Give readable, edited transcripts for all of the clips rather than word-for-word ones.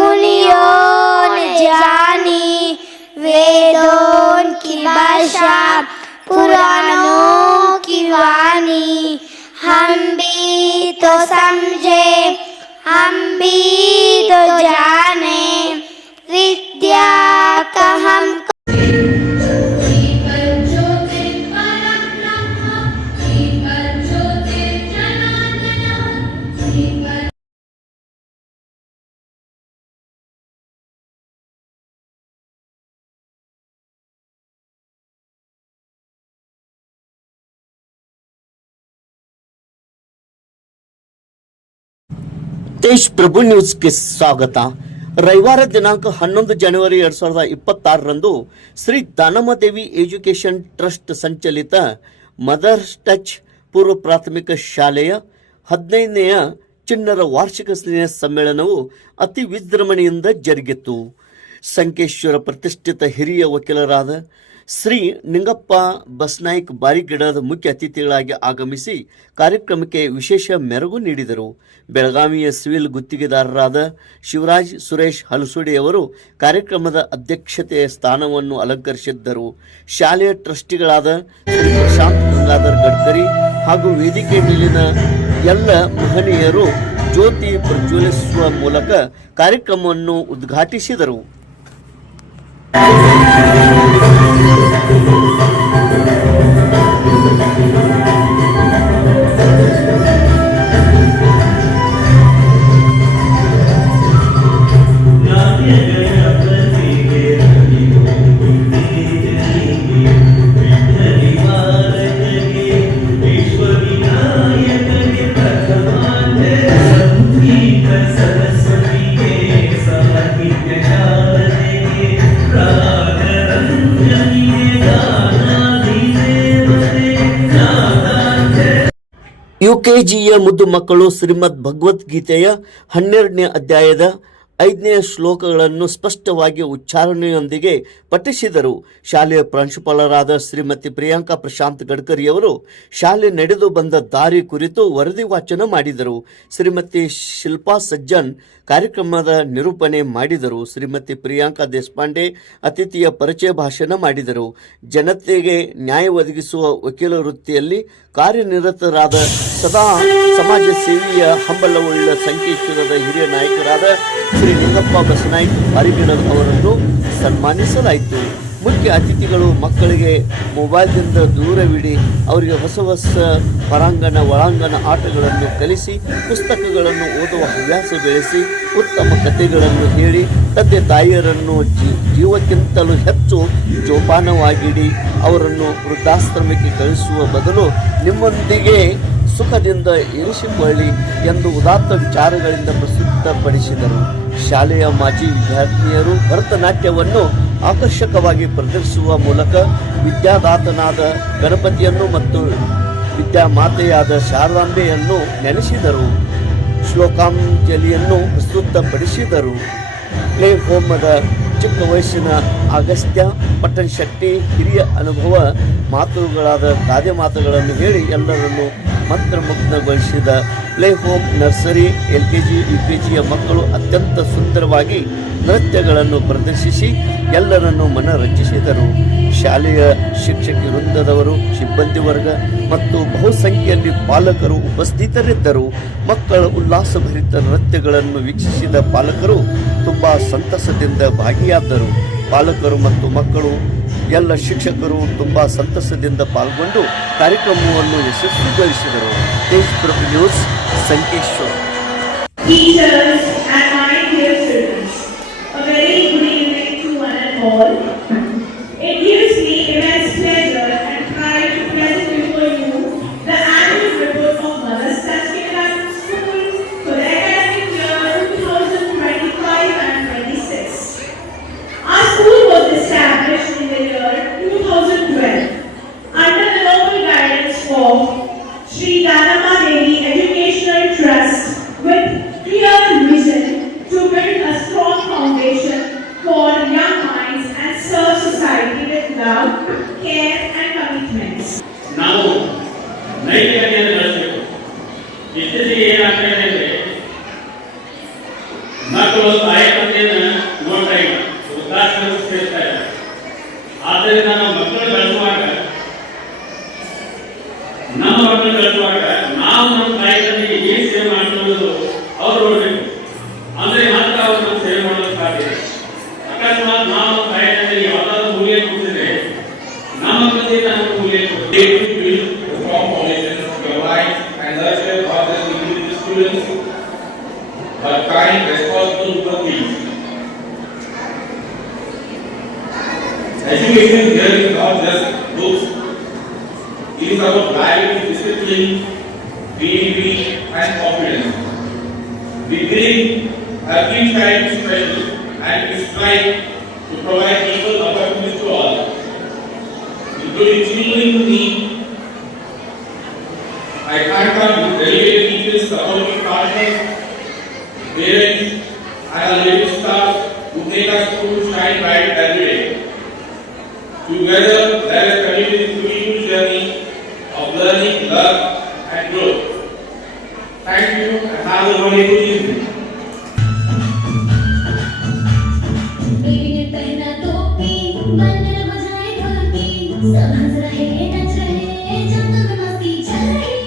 मुनियों ने जानी वेदों की भाषा पुराणों की वाणी, हम भी तो समझे हम भी तो जाने विद्या का हमको ದೇಶ್ ಪ್ರಭು ನ್ಯೂಸ್ಗೆ ಸ್ವಾಗತ. ರವಿವಾರ ದಿನಾಂಕ 11 ಜನವರಿ 2026ರಂದು ಶ್ರೀ ದಾನಮ್ಮದೇವಿ ಎಜುಕೇಷನ್ ಟ್ರಸ್ಟ್ ಸಂಚಲಿತ ಮದರ್ಸ್ ಟಚ್ ಪೂರ್ವ ಪ್ರಾಥಮಿಕ ಶಾಲೆಯ 15ನೆಯ ಚಿಣ್ಣರ ವಾರ್ಷಿಕ ಸ್ನೇಹ ಸಮ್ಮೇಳನವು ಅತಿ ವಿಜೃಂಭಣೆಯಿಂದ ಜರುಗಿತು. ಸಂಕೇಶ್ವರ ಪ್ರತಿಷ್ಠಿತ ಹಿರಿಯ ವಕೀಲರಾದ ಶ್ರೀ ನಿಂಗಪ್ಪ ಬಸ್ನಾಯ್ಕ್ ಬಾರಿಗಿಡದ ಮುಖ್ಯ ಅತಿಥಿಗಳಾಗಿ ಆಗಮಿಸಿ ಕಾರ್ಯಕ್ರಮಕ್ಕೆ ವಿಶೇಷ ಮೆರುಗು ನೀಡಿದರು. ಬೆಳಗಾವಿಯ ಸಿವಿಲ್ ಗುತ್ತಿಗೆದಾರರಾದ ಶಿವರಾಜ್ ಸುರೇಶ್ ಹಲಸುಡಿ ಅವರು ಕಾರ್ಯಕ್ರಮದ ಅಧ್ಯಕ್ಷತೆಯ ಸ್ಥಾನವನ್ನು ಅಲಂಕರಿಸಿದ್ದರು. ಶಾಲೆಯ ಟ್ರಸ್ಟಿಗಳಾದ ಶ್ರೀ ಪ್ರಶಾಂತ್ ಗಂಗಾಧರ್ ಗಡ್ಕರಿ ಹಾಗೂ ವೇದಿಕೆ ಮೇಲಿನ ಎಲ್ಲ ಮಹನೀಯರು ಜ್ಯೋತಿ ಪ್ರಜ್ವಲಿಸುವ ಮೂಲಕ ಕಾರ್ಯಕ್ರಮವನ್ನು ಉದ್ಘಾಟಿಸಿದರು. ಯುಕೆಜಿಯ ಮುದ್ದು ಮಕ್ಕಳು ಶ್ರೀಮದ್ ಭಗವದ್ಗೀತೆಯ 12ನೇ ಅಧ್ಯಾಯದ 5ನೇ ಶ್ಲೋಕಗಳನ್ನು ಸ್ಪಷ್ಟವಾಗಿ ಉಚ್ಚಾರಣೆಯೊಂದಿಗೆ ಪಠಿಸಿದರು. ಶಾಲೆಯ ಪ್ರಾಂಶುಪಾಲರಾದ ಶ್ರೀಮತಿ ಪ್ರಿಯಾಂಕಾ ಪ್ರಶಾಂತ್ ಗಡ್ಕರಿಯವರು ಶಾಲೆ ನಡೆದು ಬಂದ ದಾರಿ ಕುರಿತು ವರದಿ ವಾಚನ ಮಾಡಿದರು. ಶ್ರೀಮತಿ ಶಿಲ್ಪಾ ಸಜ್ಜನ್ ಕಾರ್ಯಕ್ರಮದ ನಿರೂಪಣೆ ಮಾಡಿದರು. ಶ್ರೀಮತಿ ಪ್ರಿಯಾಂಕಾ ದೇಶಪಾಂಡೆ ಅತಿಥಿಯ ಪರಿಚಯ ಭಾಷಣ ಮಾಡಿದರು. ಜನತೆಗೆ ನ್ಯಾಯ ಒದಗಿಸುವ ವಕೀಲ ವೃತ್ತಿಯಲ್ಲಿ ಕಾರ್ಯನಿರತರಾದ ಸದಾ ಸಮಾಜ ಸೇವೆಯ ಹಂಬಲವುಳ್ಳ ಸಂಕೇಶ್ವರದ ಹಿರಿಯ ನಾಯಕರಾದ ಶ್ರೀ ನಿಂಗಪ್ಪ ಬಸನಾಯ್ಕ್ ಬಾರಿಗಿಡದ ಅವರನ್ನು ಸನ್ಮಾನಿಸಲಾಯಿತು. ಮುಖ್ಯ ಅತಿಥಿಗಳು ಮಕ್ಕಳಿಗೆ ಮೊಬೈಲ್ನಿಂದ ದೂರವಿಡಿ ಅವರಿಗೆ ಹೊಸ ಹೊಸ ಹೊರಾಂಗಣ ಒಳಾಂಗಣ ಆಟಗಳನ್ನು ಕಲಿಸಿ ಪುಸ್ತಕಗಳನ್ನು ಓದುವ ಹವ್ಯಾಸ ಬೆಳೆಸಿ ಉತ್ತಮ ಕಥೆಗಳನ್ನು ಹೇಳಿ ತಂದೆ ತಾಯಿಯರನ್ನು ಜೀವಕ್ಕಿಂತಲೂ ಹೆಚ್ಚು ಜೋಪಾನವಾಗಿಡಿ ಅವರನ್ನು ವೃದ್ಧಾಶ್ರಮಕ್ಕೆ ಕಳಿಸುವ ಬದಲು ನಿಮ್ಮೊಂದಿಗೆ ಸುಖದಿಂದ ಇರಿಸಿಕೊಳ್ಳಿ ಎಂದು ಉದಾತ್ತ ವಿಚಾರಗಳಿಂದ ಪ್ರಸ್ತುತಪಡಿಸಿದರು. ಶಾಲೆಯ ಮಾಜಿ ವಿದ್ಯಾರ್ಥಿನಿಯರು ಭರತನಾಟ್ಯವನ್ನು ಆಕರ್ಷಕವಾಗಿ ಪ್ರದರ್ಶಿಸುವ ಮೂಲಕ ವಿದ್ಯಾದಾತನಾದ ಗಣಪತಿಯನ್ನು ಮತ್ತು ವಿದ್ಯಾಮಾತೆಯಾದ ಶಾರದಾಂಬೆಯನ್ನು ನೆನೆಸಿದರು. ಶ್ಲೋಕಾಂಜಲಿಯನ್ನು ಪ್ರಸ್ತುತಪಡಿಸಿದರು. ಪ್ಲೇ ಹೋಮದ ಚಿಕ್ಕ ವಯಸ್ಸಿನ ಅಗಸ್ತ್ಯ ಪಟ್ಟಣ್ ಶೆಟ್ಟಿ ಹಿರಿಯ ಅನುಭವ ಮಾತುಗಳಾದ ಗಾದೆ ಮಾತುಗಳನ್ನು ಹೇಳಿ ಎಲ್ಲರನ್ನು ಮಂತ್ರಮುಗ್ಧಗೊಳಿಸಿದ ಪ್ಲೇ ಹೋಮ್ ನರ್ಸರಿ LKG UKGಯ ಮಕ್ಕಳು ಅತ್ಯಂತ ಸುಂದರವಾಗಿ ನೃತ್ಯಗಳನ್ನು ಪ್ರದರ್ಶಿಸಿ ಎಲ್ಲರನ್ನು ಮನರಂಜಿಸಿದರು. ಶಾಲೆಯ ಶಿಕ್ಷಕಿ ವೃಂದದವರು ಸಿಬ್ಬಂದಿ ವರ್ಗ ಮತ್ತು ಬಹುಸಂಖ್ಯೆಯಲ್ಲಿ ಪಾಲಕರು ಉಪಸ್ಥಿತರಿದ್ದರು. ಮಕ್ಕಳ ಉಲ್ಲಾಸಭರಿತ ನೃತ್ಯಗಳನ್ನು ವೀಕ್ಷಿಸಿದ ಪಾಲಕರು ತುಂಬಾ ಸಂತಸದಿಂದ ಭಾಗಿಯಾದರು. ಪಾಲಕರು ಮತ್ತು ಮಕ್ಕಳು ಎಲ್ಲ ಶಿಕ್ಷಕರು ತುಂಬಾ ಸಂತಸದಿಂದ ಪಾಲ್ಗೊಂಡು ಕಾರ್ಯಕ್ರಮವನ್ನು ಯಶಸ್ವಿಗೊಳಿಸಿದರು. Desh Prabhu news Sankeshwar. Teachers and my dear students, a very good evening to one and all. It gives me immense pleasure and pride to present before you the annual report of Mothers Touch Kindergarten School for the academic year 2025 and 26. Our school was established in the year 2012 under the noble guidance of Sri Dalamma-Devi Educational Trust with clear vision to build a strong foundation for young minds and serve society with love, care and commitments. ನಾವು ನೈತಿಕತೆಯನ್ನು ಬೆಳೆಸಬೇಕು. ಇತ್ತೀಚೆಗೆ ಏನಾಗ್ತಾ ಇದೆ ಅಂದರೆ ಮಕ್ಕಳು ತಾಯಿ ತಂದೆ Education here is not just books. It is about values, discipline, creativity, and confidence. We bring every child special and we strive to provide equal opportunities to all, including children in need. I thank our delegated teachers, supporting partners, parents, and our leading staff who make our school shine bright every day. Together, let us continue this beautiful journey of learning, love, and growth. Thank you and have a wonderful evening. Baby ने पहना टोपी बंदर बजाए ढोलकी सब हंस रहे नच रहे जंगल में मस्ती चल रही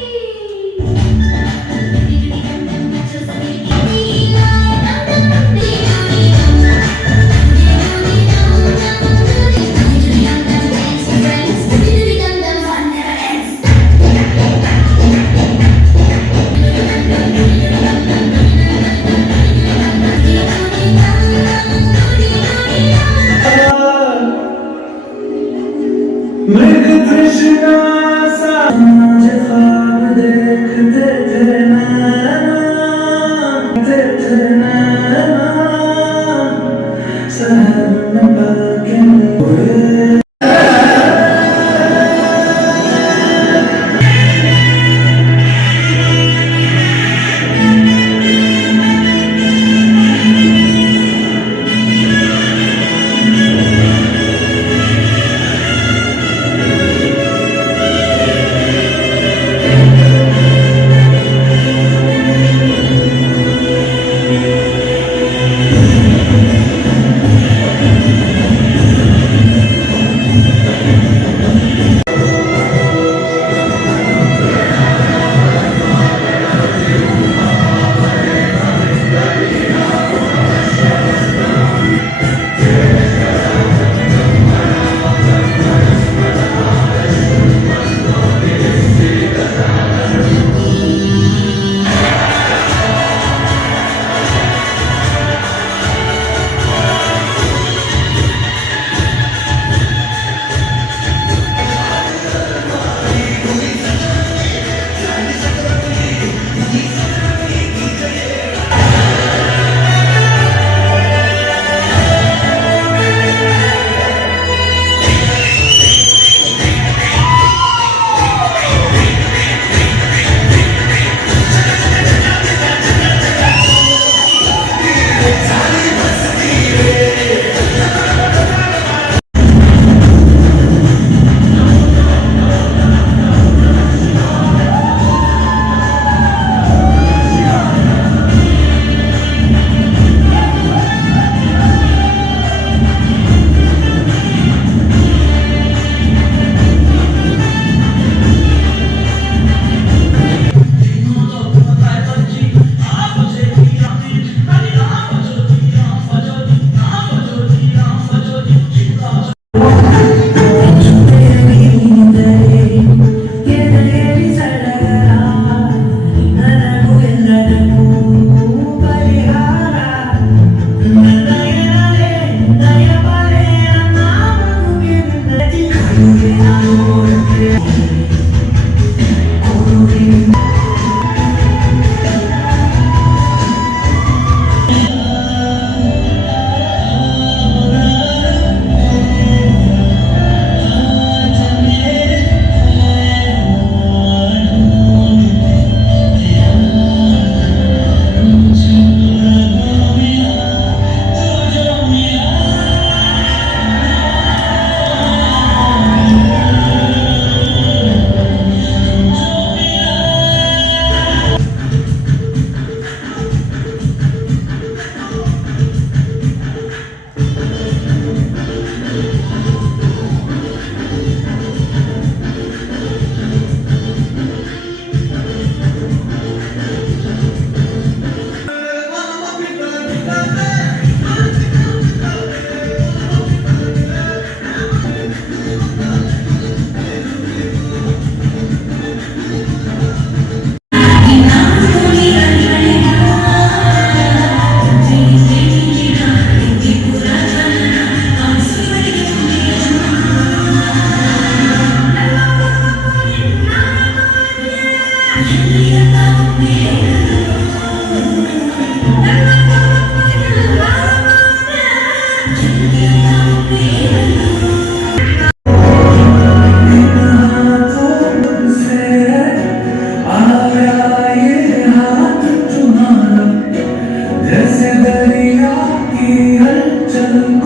दीदी दम दम बच्चों सभी की लीला दम दम दीदी दम मृग Sir.